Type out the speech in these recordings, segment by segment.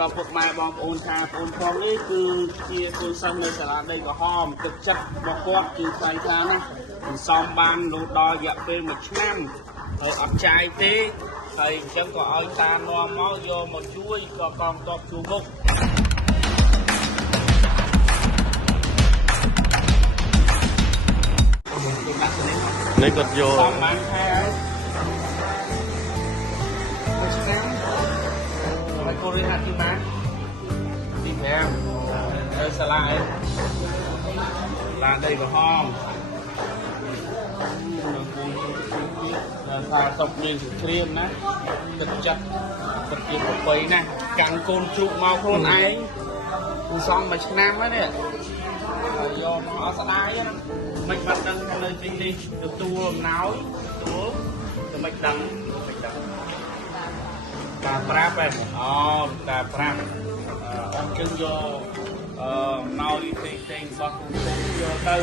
ដល់ពុកម៉ែបងប្អូនថាបងប្អូននេះគឺជាកូនសិស្សនៅសាលាដីក្រហមទឹកចិត្តរបស់គាត់គឺថ្លៃថ្លាណាស់សំបានរហូតដល់រយៈពេល1ឆ្នាំហើយអត់ចាយទេហើយអញ្ចឹងក៏ឲ្យតានាំមកយកមកជួយក៏កងទ័ពជួមុខនេះគាត់យកសំបានខែហើយឆ្នាំហើយកូនរៀនហាត់ទីបានទី5នៅសាលាឯងសាលាដីក្រហមថាតបមានសង្គ្រាមណាទឹកចិត្តប្រជាប្រពៃណាកាន់កូនជ្រូកមកខ្លួនឯងឧស្សាហ៍1ឆ្នាំហើយនេះហើយយកមកអត់ស្ដាយណាមិនបាត់ដឹងថានៅទីនេះទទួលអំណោយទទួលតែមិនដឹងតាប្រាប់ឯងអូតាប្រាប់អញ្ចឹងយកអំណោយផ្សេងរបស់គុំយកទៅ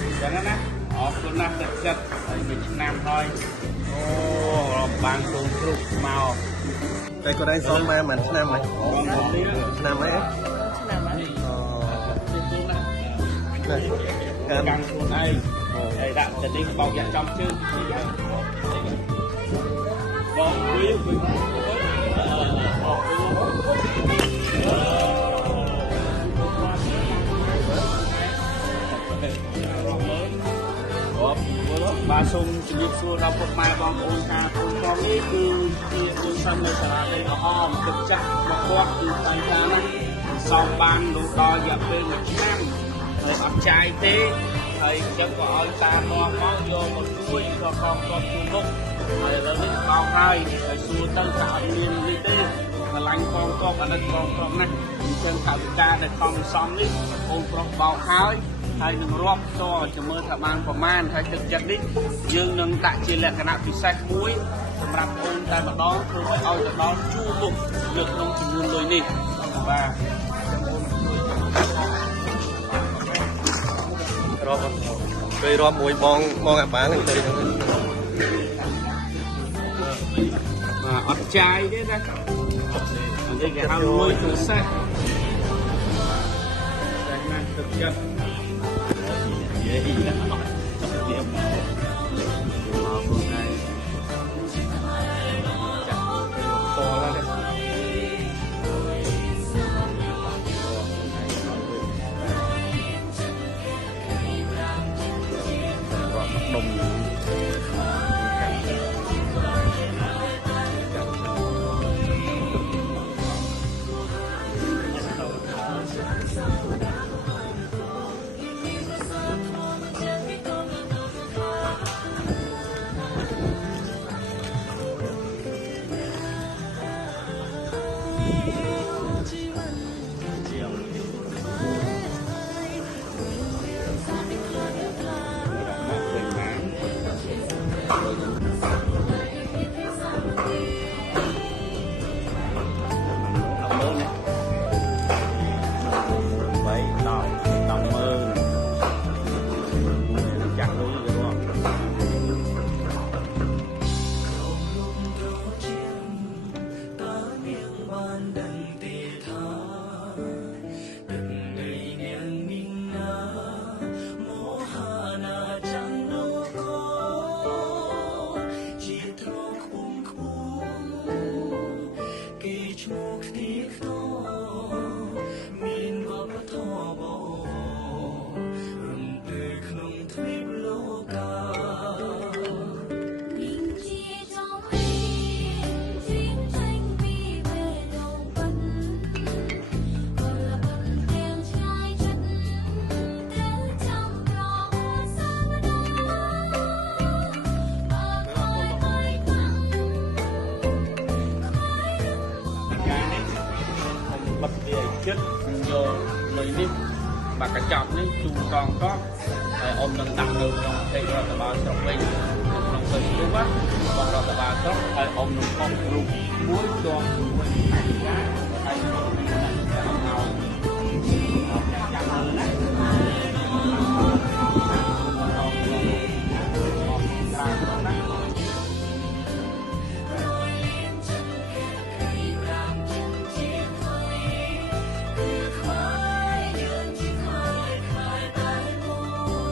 អញ្ចឹងណាអរគុណណាស់ទឹកចិត្តហើយ1ឆ្នាំហើយអូបានកូនជ្រូកមកតែគាត់ឯងសុំមក1ឆ្នាំហើយឆ្នាំហើយឆ្នាំហើយកាន់ខ្លួនឯងហើយដាក់ទៅនេះបោកយ៉ាក់ចំជើងបងវាបាទសូមជម្រាបសួរដល់ពុកម៉ែបងប្អូនថាកូនផងនេះគឺជាកូនសិស្សនៅសាលាដីក្រហមទឹកចិត្តរបស់គាត់គឺថ្លៃថ្លាណាស់សំបានរហូតដល់រយៈពេល1ឆ្នាំហើយអត់ចាយទេហើយអញ្ចឹងក៏ឲ្យតានាំមកយកមកជួយក៏កងទ័ពជួមុខហើយឥឡូវនេះបោកហើយសួរទៅថាអត់មាននេះទេឆ្លាញ់កងទ័ពអាណិតកងទ័ពណាស់អញ្ចឹងថាវិការដែលខំសំនេះអូនប្រុសបោកហើយនឹងរាប់តចាំមើលថាបានប្រមាណហើយទឹកចិត្តនេះយើងនឹងដាក់ជាលក្ខណៈពិសេសមួយសម្រាប់អូនតែម្ដងធ្វើឲ្យទៅដល់ជួមុខលើក្នុងចំនួនលុយនេះបាទរាប់ពេលរាប់មួយបងអាបាងទៅអត់ចាយទេណាអញ្ចឹងគេហៅលុយទូសេះតែណាស់ទឹកចិត្តនិយាយណាអត់វាមកខ្លួនឯងចាក់ទៅតឡើងទេដុំចិត្តយកលុយនេះបាក់កញ្ចប់នេះជូនកងទ័ពហើយអ៊ំនឹងដាក់នៅក្នុងផ្ទៃរដ្ឋបាលស្រុកវិញក្នុង Facebook របស់រដ្ឋបាលស្រុកហើយអ៊ំនឹងផុសរូបមួយផ្ទាល់